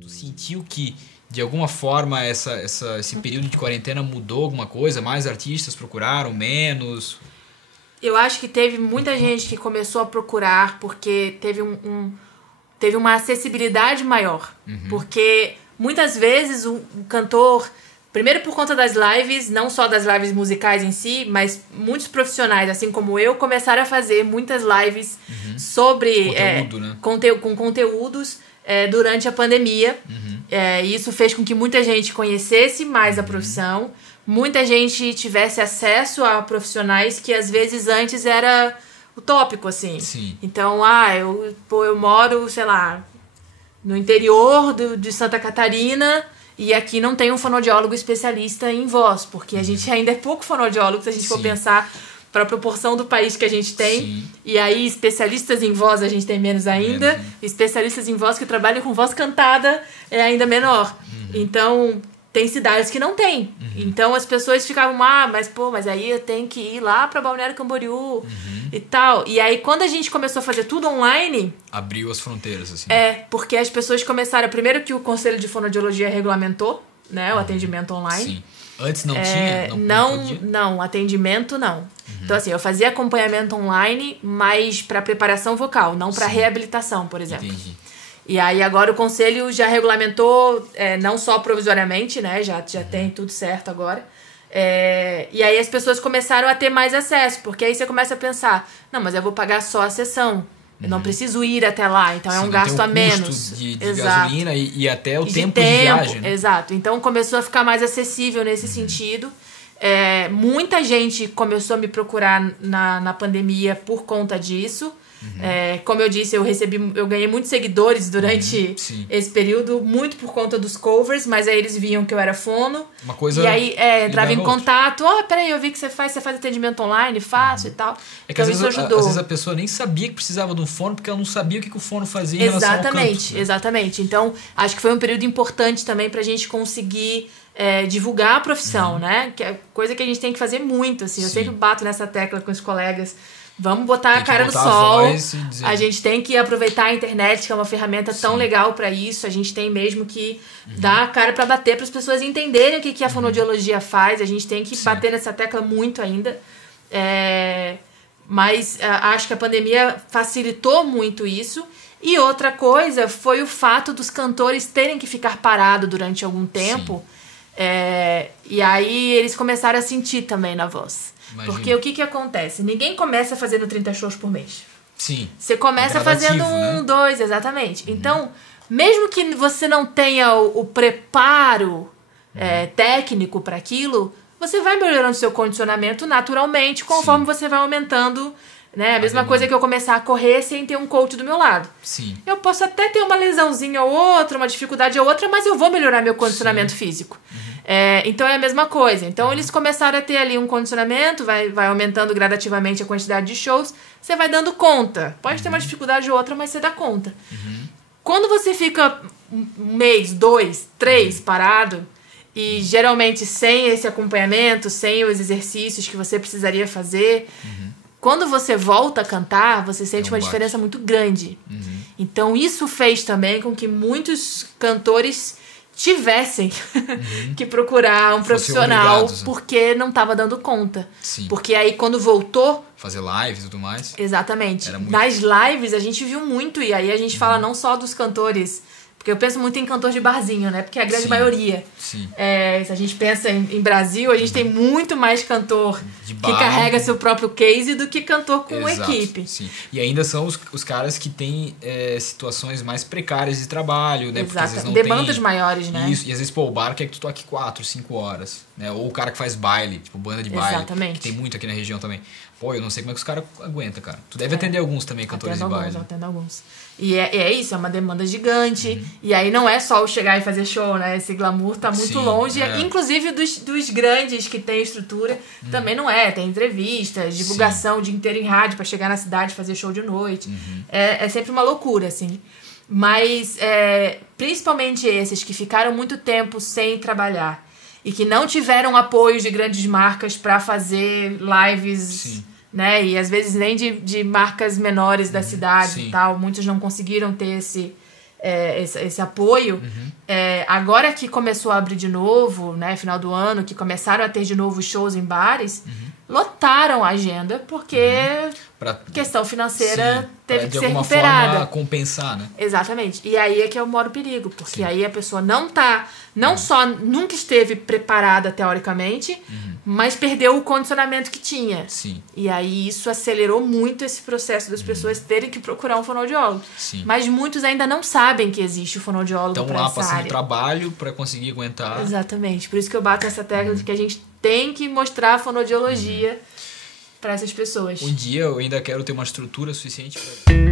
Tu sentiu que, de alguma forma, esse período de quarentena mudou alguma coisa? Mais artistas procuraram, menos? Eu acho que teve muita gente que começou a procurar porque teve uma acessibilidade maior. Porque muitas vezes o cantor, primeiro por conta das lives, não só das lives musicais em si, mas muitos profissionais, assim como eu, começaram a fazer muitas lives sobre Conteúdo, né? com conteúdos durante a pandemia. E isso fez com que muita gente conhecesse mais a profissão, muita gente tivesse acesso a profissionais que às vezes antes era utópico, assim. Sim. Então, eu moro, sei lá, no interior de Santa Catarina e aqui não tem um fonoaudiólogo especialista em voz, porque a gente ainda é pouco fonoaudiólogo se a gente for pensar para a proporção do país que a gente tem. Sim. E aí, especialistas em voz a gente tem menos ainda. Especialistas em voz que trabalham com voz cantada é ainda menor. Então, tem cidades que não tem. Então, as pessoas ficavam, mas aí eu tenho que ir lá para Balneário Camboriú e tal. E aí, quando a gente começou a fazer tudo online... Abriu as fronteiras, assim. Porque as pessoas começaram... Primeiro que o Conselho de Fonoaudiologia regulamentou, né, o atendimento online. Sim. Antes não tinha? Não, atendimento não. Então, assim, eu fazia acompanhamento online, mas para preparação vocal, não para reabilitação, por exemplo. Entendi. E aí agora o conselho já regulamentou, não só provisoriamente, né? Já tem tudo certo agora. E aí as pessoas começaram a ter mais acesso, porque aí você começa a pensar, não, mas eu vou pagar só a sessão. Eu não preciso ir até lá, então é um gasto a menos. De gasolina e até o tempo de viagem. Né? Exato. Então começou a ficar mais acessível nesse sentido. Muita gente começou a me procurar na pandemia por conta disso. Como eu disse, eu ganhei muitos seguidores durante esse período, muito por conta dos covers, mas aí eles viam que eu era fono. Uma coisa e aí entrava em contato, peraí, eu vi que você faz atendimento online, faço e tal. Então isso ajudou. Às vezes a pessoa nem sabia que precisava de um fono, porque ela não sabia o que o fono fazia em relação ao canto, né? Exatamente. Então, acho que foi um período importante também pra gente conseguir divulgar a profissão, né? Que é coisa que a gente tem que fazer muito, assim. Eu sempre bato nessa tecla com os colegas. Vamos botar a cara no sol. A gente tem que aproveitar a internet, que é uma ferramenta tão legal para isso. A gente tem mesmo que dar a cara para bater, para as pessoas entenderem o que a fonoaudiologia faz. A gente tem que bater nessa tecla muito ainda. Mas acho que a pandemia facilitou muito isso. E outra coisa foi o fato dos cantores terem que ficar parados durante algum tempo. E aí eles começaram a sentir também na voz. Imagina. Porque o que acontece? Ninguém começa fazendo 30 shows por mês. Sim. Você começa fazendo 1, 2, exatamente. Então, mesmo que você não tenha o preparo técnico para aquilo, você vai melhorando seu condicionamento naturalmente conforme você vai aumentando, né? A mesma coisa que eu começar a correr sem ter um coach do meu lado. Sim. Eu posso até ter uma lesãozinha ou outra, uma dificuldade ou outra, mas eu vou melhorar meu condicionamento físico. Então é a mesma coisa. Então eles começaram a ter ali um condicionamento, vai aumentando gradativamente a quantidade de shows, você vai dando conta. Pode ter uma dificuldade ou outra, mas você dá conta. Quando você fica 1 mês, 2, 3 parado, e geralmente sem esse acompanhamento, sem os exercícios que você precisaria fazer, quando você volta a cantar, você sente uma diferença muito grande. Então isso fez também com que muitos cantores tivessem que procurar um profissional porque não estava dando conta. Sim. Porque aí quando voltou... Fazer lives e tudo mais. Exatamente. Nas lives a gente viu muito, e aí a gente fala não só dos cantores... Porque eu penso muito em cantor de barzinho, né? Porque é a grande maioria. Sim. Se a gente pensa em Brasil, a gente tem muito mais cantor que carrega seu próprio case do que cantor com equipe. Sim. E ainda são os caras que têm situações mais precárias de trabalho, né? Exato. Porque às vezes não demandas tem maiores, né? Isso. E às vezes, o bar quer que tu toque 4, 5 horas. Né? Ou o cara que faz baile, tipo banda de baile. Exatamente. Que tem muito aqui na região também. Eu não sei como é que os caras aguentam, cara. Tu deve atender alguns também, cantores de baile. Atendo alguns. E é isso, é uma demanda gigante. E aí não é só o chegar e fazer show, né? Esse glamour tá muito longe. Inclusive dos grandes que tem estrutura, também não é. Tem entrevistas, divulgação o dia inteiro em rádio pra chegar na cidade, fazer show de noite. É sempre uma loucura, assim. Mas, principalmente esses que ficaram muito tempo sem trabalhar e que não tiveram apoio de grandes marcas pra fazer lives... né? E às vezes nem de marcas menores da cidade sim. e tal. Muitos não conseguiram ter esse apoio. Agora que começou a abrir de novo, né? Final do ano, que começaram a ter de novo shows em bares, lotaram a agenda porque questão financeira teve que ser recuperada. De alguma forma compensar, né? Exatamente. E aí é que eu moro o perigo, porque aí a pessoa não só nunca esteve preparada teoricamente, mas perdeu o condicionamento que tinha. Sim. E aí isso acelerou muito esse processo das pessoas terem que procurar um fonoaudiólogo. Sim. Mas muitos ainda não sabem que existe o fonoaudiólogo para essa área. Estão lá passando trabalho para conseguir aguentar. Exatamente. Por isso que eu bato essa tecla de que a gente tem que mostrar a fonoaudiologia para essas pessoas. Um dia eu ainda quero ter uma estrutura suficiente para